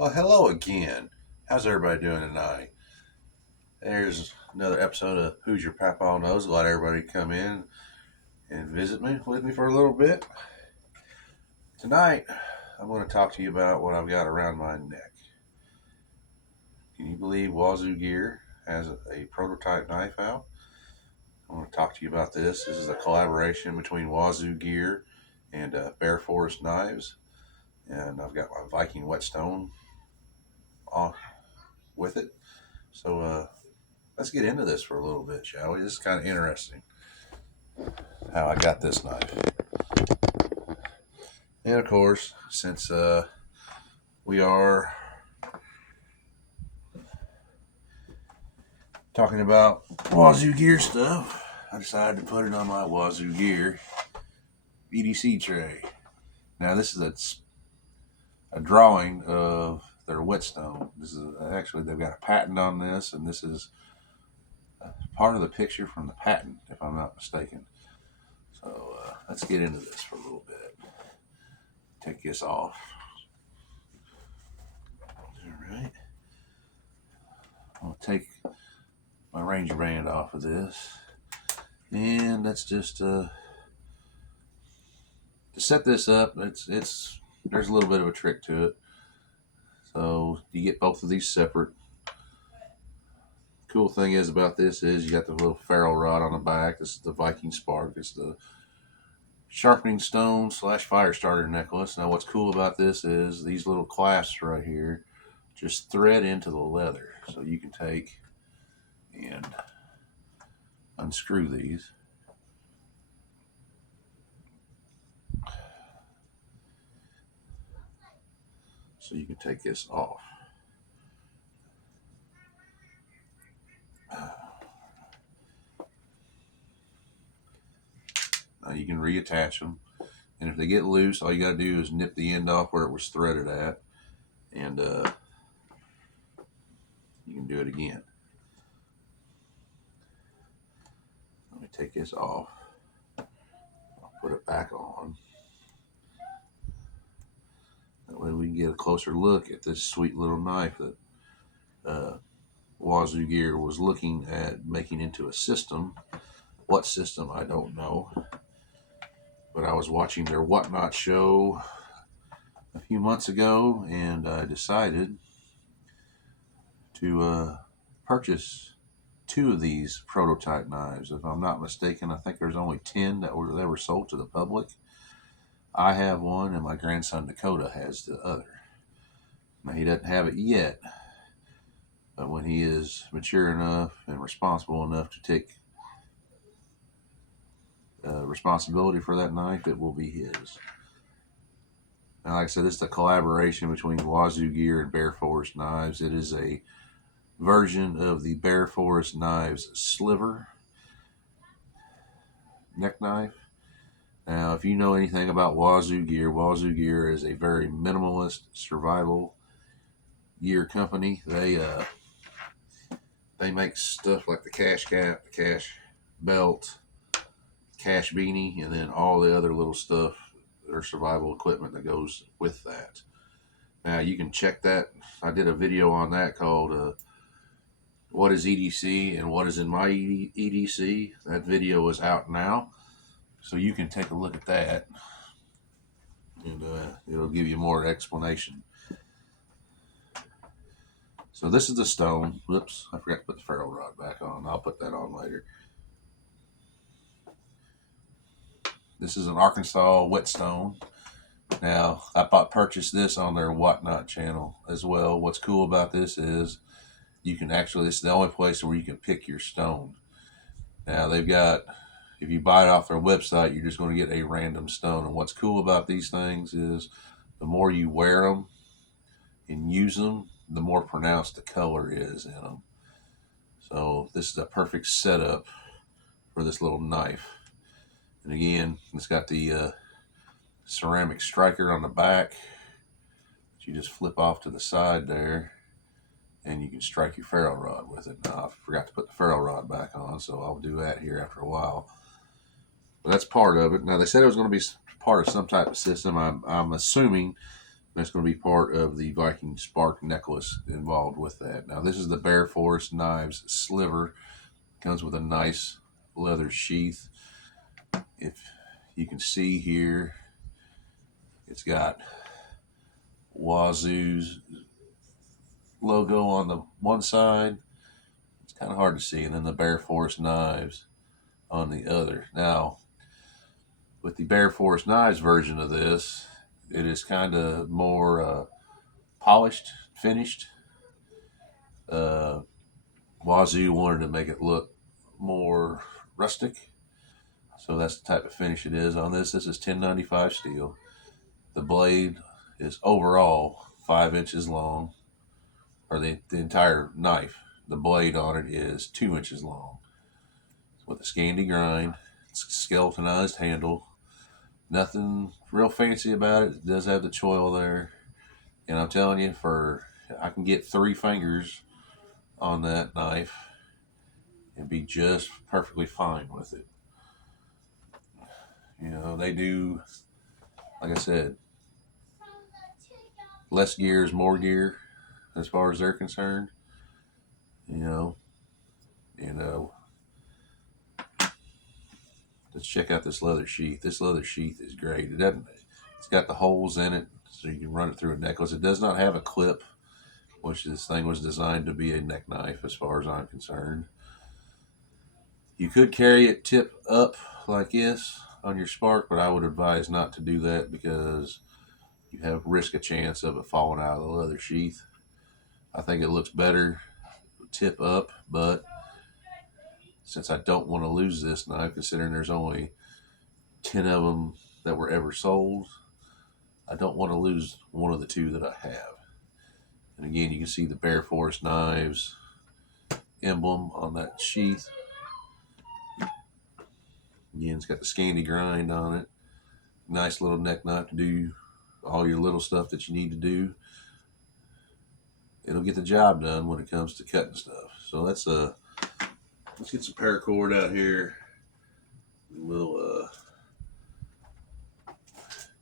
Well, hello again. How's everybody doing tonight? There's another episode of Who's Your Papa Knows. Glad everybody come in and visit me with me for a little bit. Tonight, I'm going to talk to you about what I've got around my neck. Can you believe Wazoo Gear has a prototype knife out? I want to talk to you about this. This is a collaboration between Wazoo Gear and Bear Forest Knives, and I've got my Viking whetstone on with it. So let's get into this for a little bit, shall we? This is kind of interesting how I got this knife. And of course, since we are talking about Wazoo Gear stuff, I decided to put it on my Wazoo Gear EDC tray. Now, this is a drawing of their whetstone. This is actually, they've got a patent on this, and this is part of the picture from the patent, if I'm not mistaken. So let's get into this for a little bit. Take this off. All right. I'll take my Ranger band off of this, and let's just to set this up. It's there's a little bit of a trick to it. So you get both of these separate. Cool thing is about this is you got the little ferrule rod on the back. This is the Viking Spark. It's the sharpening stone / fire starter necklace. Now what's cool about this is these little clasps right here just thread into the leather, so you can take and unscrew these. So you can take this off. Now you can reattach them, and if they get loose, all you got to do is nip the end off where it was threaded at, and you can do it again. Let me take this off. I'll put it back on. That way we can get a closer look at this sweet little knife that Wazoo Gear was looking at making into a system. What system, I don't know. But I was watching their Whatnot show a few months ago, and I decided to purchase 2 of these prototype knives. If I'm not mistaken, I think there's only 10 that were sold to the public. I have one, and my grandson Dakota has the other. Now, he doesn't have it yet, but when he is mature enough and responsible enough to take responsibility for that knife, it will be his. Now, like I said, this is a collaboration between Wazoo Gear and Bear Forest Knives. It is a version of the Bear Forest Knives Sliver neck knife. Now, if you know anything about Wazoo Gear is a very minimalist survival gear company. They make stuff like the cash cap, the cash belt, cash beanie, and then all the other little stuff, their survival equipment that goes with that. Now, you can check that. I did a video on that called What is EDC and What is in My EDC. That video is out now, so you can take a look at that, and it'll give you more explanation. So this is the stone. Whoops, I forgot to put the ferrule rod back on. I'll put that on later. This is an Arkansas whetstone. Now, I purchased this on their Whatnot channel as well. What's cool about this is you can actually, this is the only place where you can pick your stone. Now, they've got, if you buy it off their website, you're just going to get a random stone. And what's cool about these things is the more you wear them and use them, the more pronounced the color is in them. So this is a perfect setup for this little knife. And again, it's got the ceramic striker on the back that you just flip off to the side there, and you can strike your ferrule rod with it. Now, I forgot to put the ferrule rod back on, so I'll do that here after a while. But that's part of it. Now, they said it was going to be part of some type of system. I'm assuming That's going to be part of the Viking Spark necklace involved with that. Now, this is the Bear Forest Knives Sliver. Comes with a nice leather sheath. If you can see here, it's got Wazoo's logo on the one side. It's kind of hard to see. And then the Bear Forest Knives on the other. Now, with the Bear Forest Knives version of this, it is kind of more polished, finished. Uh, Wazoo wanted to make it look more rustic, so that's the type of finish it is on this. This is 1095 steel. The blade is overall 5 inches long, or the entire knife. The blade on it is 2 inches long, with a Scandi grind. It's a skeletonized handle. Nothing real fancy about it. It does have the choil there, and I'm telling you, I can get 3 fingers on that knife and be just perfectly fine with it. You know, they do, like I said, less gears, more gear as far as they're concerned. You know, and let's check out this leather sheath. This leather sheath is great. It doesn't. It's got the holes in it, so you can run it through a necklace. It does not have a clip, which this thing was designed to be a neck knife, as far as I'm concerned. You could carry it tip up like this on your spark, but I would advise not to do that because you have risk a chance of it falling out of the leather sheath. I think it looks better tip up, but since I don't want to lose this knife, considering there's only 10 of them that were ever sold, I don't want to lose one of the two that I have. And again, you can see the Bear Forest Knives emblem on that sheath. Again, it's got the Scandi grind on it. Nice little neck knife to do all your little stuff that you need to do. It'll get the job done when it comes to cutting stuff. So let's get some paracord out here. We'll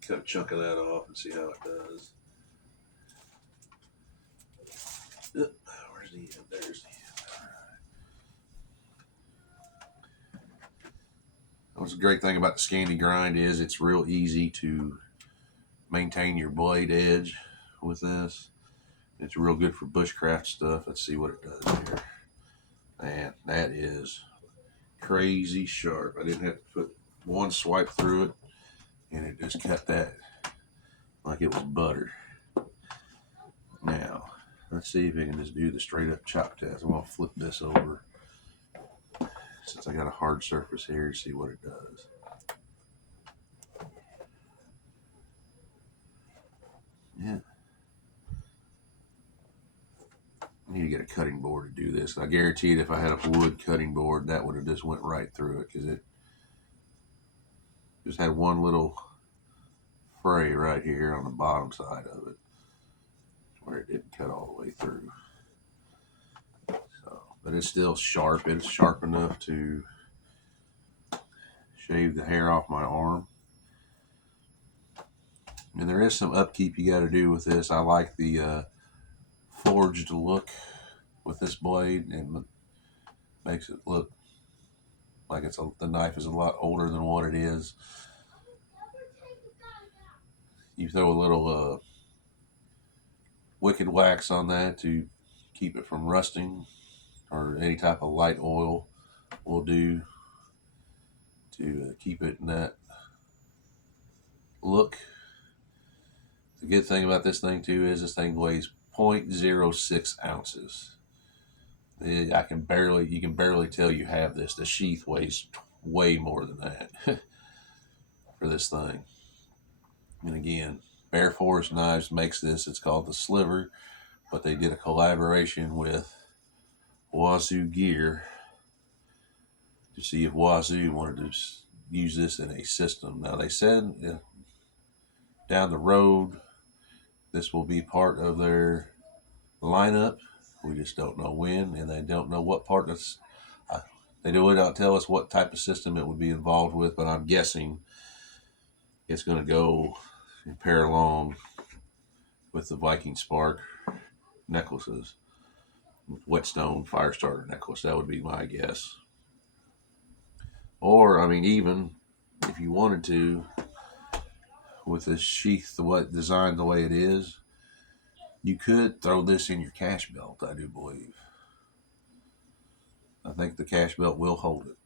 cut a chunk of that off and see how it does. Where's the end? There's the end. What's the great thing about the Scandi grind is it's real easy to maintain your blade edge with this. It's real good for bushcraft stuff. Let's see what it does here. Man, that is crazy sharp. I didn't have to put one swipe through it, and it just cut that like it was butter. Now, let's see if I can just do the straight up chop test. I'm going to flip this over since I got a hard surface here to see what it does. Yeah. I need to get a cutting board to do this. I guarantee it, if I had a wood cutting board, that would have just went right through it, because it just had one little fray right here on the bottom side of it where it didn't cut all the way through. So, but it's still sharp. It's sharp enough to shave the hair off my arm. And there is some upkeep you got to do with this. I like the forged look with this blade, and makes it look like the knife is a lot older than what it is. You throw a little wicked wax on that to keep it from rusting, or any type of light oil will do to keep it in that look. The good thing about this thing too is this thing weighs 0.06 ounces. You can barely tell you have this. The sheath weighs way more than that for this thing. And again, Bear Forest Knives makes this. It's called the Sliver, but they did a collaboration with Wazoo Gear to see if Wazoo wanted to use this in a system. Now, they said down the road this will be part of their lineup. We just don't know when, and they don't know what part. They do not tell us what type of system it would be involved with, but I'm guessing it's going to go and pair along with the Viking Spark necklaces. Whetstone fire starter necklace. That would be my guess. Or, I mean, even if you wanted to, with this sheath, what designed the way it is, you could throw this in your cash belt, I do believe. I think the cash belt will hold it.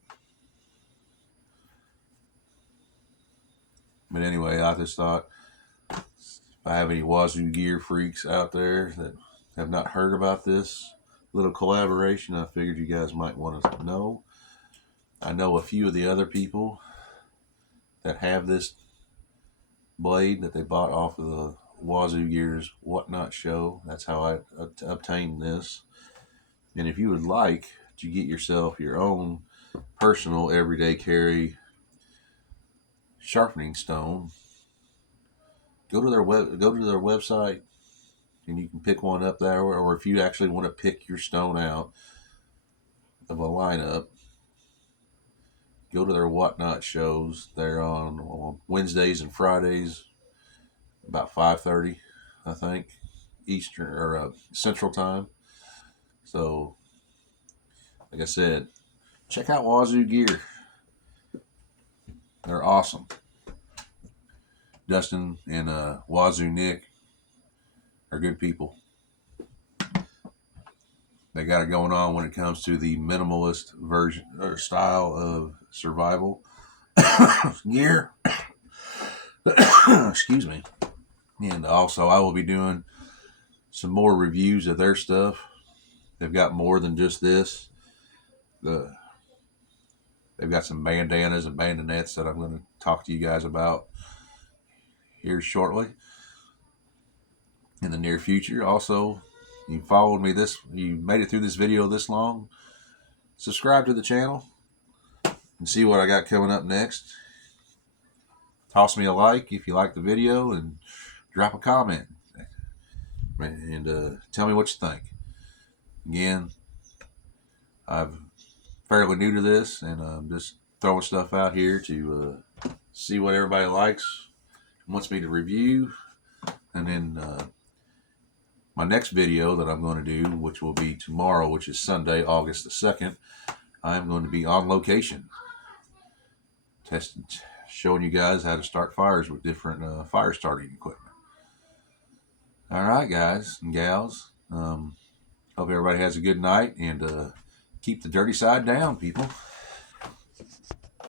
But anyway, I just thought, if I have any Wazoo Gear freaks out there that have not heard about this little collaboration, I figured you guys might want to know. I know a few of the other people that have this blade that they bought off of the Wazoo Gears Whatnot show. That's how I obtained this. And if you would like to get yourself your own personal everyday carry sharpening stone, go to their website, and you can pick one up there. Or if you actually want to pick your stone out of a lineup, go to their Whatnot shows. They're on Wednesdays and Fridays, about 5:30, I think, Eastern or Central Time. So, like I said, check out Wazoo Gear. They're awesome. Dustin and Wazoo Nick are good people. They got it going on when it comes to the minimalist version or style of survival gear. Excuse me. And also, I will be doing some more reviews of their stuff. They've got more than just this. They've got some bandanas and bandanettes that I'm going to talk to you guys about here shortly in the near future. Also, you followed me you made it through this video this long, subscribe to the channel and see what I got coming up next. Toss me a like if you like the video and drop a comment and tell me what you think. Again, I'm fairly new to this, and I'm just throwing stuff out here to see what everybody likes and wants me to review. And then my next video that I'm going to do, which will be tomorrow, which is Sunday, August the 2nd, I am going to be on location, showing you guys how to start fires with different fire starting equipment. All right, guys and gals. Hope everybody has a good night, and keep the dirty side down, people.